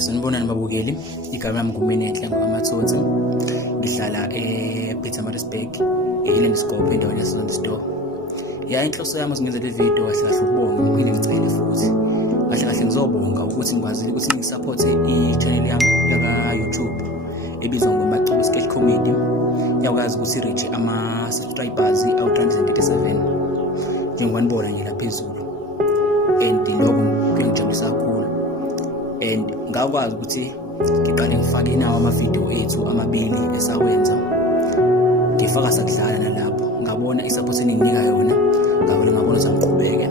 Sanibonani babukeli, igama lami nguMinenhle ngamathonsi. Ngihlala ePietermaritzburg, eLandiscope endaweni yaseZondi Store. Inhloso yami ngenze le video kahle kahle ukubonga, ngiphinde ngicele futhi. Kahle kahle ngizobonga ukuthi ngikwazi ukuthi ngisupport i-channel yami yaka YouTube ebizwa ngoMaculo Sketch Comedy. Yakwazi ukuthi reach ama-subscribers awu-337 njengoba nibona nje la phezulu. And lokho kungijabulisa kakhulu. And ngakwazi ukuthi ngiqale ngifake nawo ama-video ethu amabili esawenza. Ngifaka sakudlala nalapho. Ngabona i-support enginika yona. Ngabona ukuthi ngiqhubeke.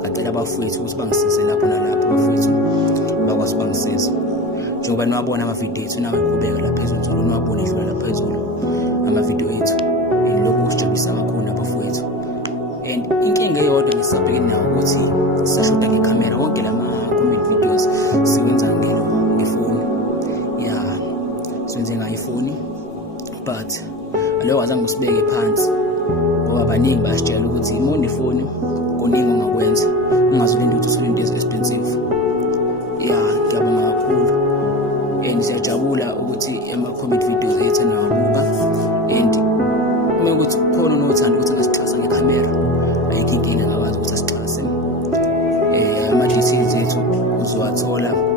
Ngacela abafowethu ukuthi bangisize lapho nalapho abafowethu bakwazi bangisiza. Njengoba niwabona ama-video ethu nawe qhubeka la phezulu, niwabone nje la phezulu ama-video ethu. Lokho kusijabulisa kakhulu abafowethu. And inkinga eyodwa ngisabhekene nayo ukuthi sisashoda ngekhamera. Wonke lama-comedy videos siwenza ngefoni. Senze ngayifoni, but alo wazange usibeke phansi ngoba abaningi bayasitshela ukuthi uma unefoni kuningi ongakwenza, ungazolinda ukuthi uthole into expensive. Ngiyabonga kakhulu and siyajabula ukuthi ama-comedy videos ethu niyawabuka. And uma ukuthi khona onothanda ukuthi angasixhasa ngekhamera, ayikho inkinga, ngakwazi ukuthi asixhase. Ama-details ethu uzowathola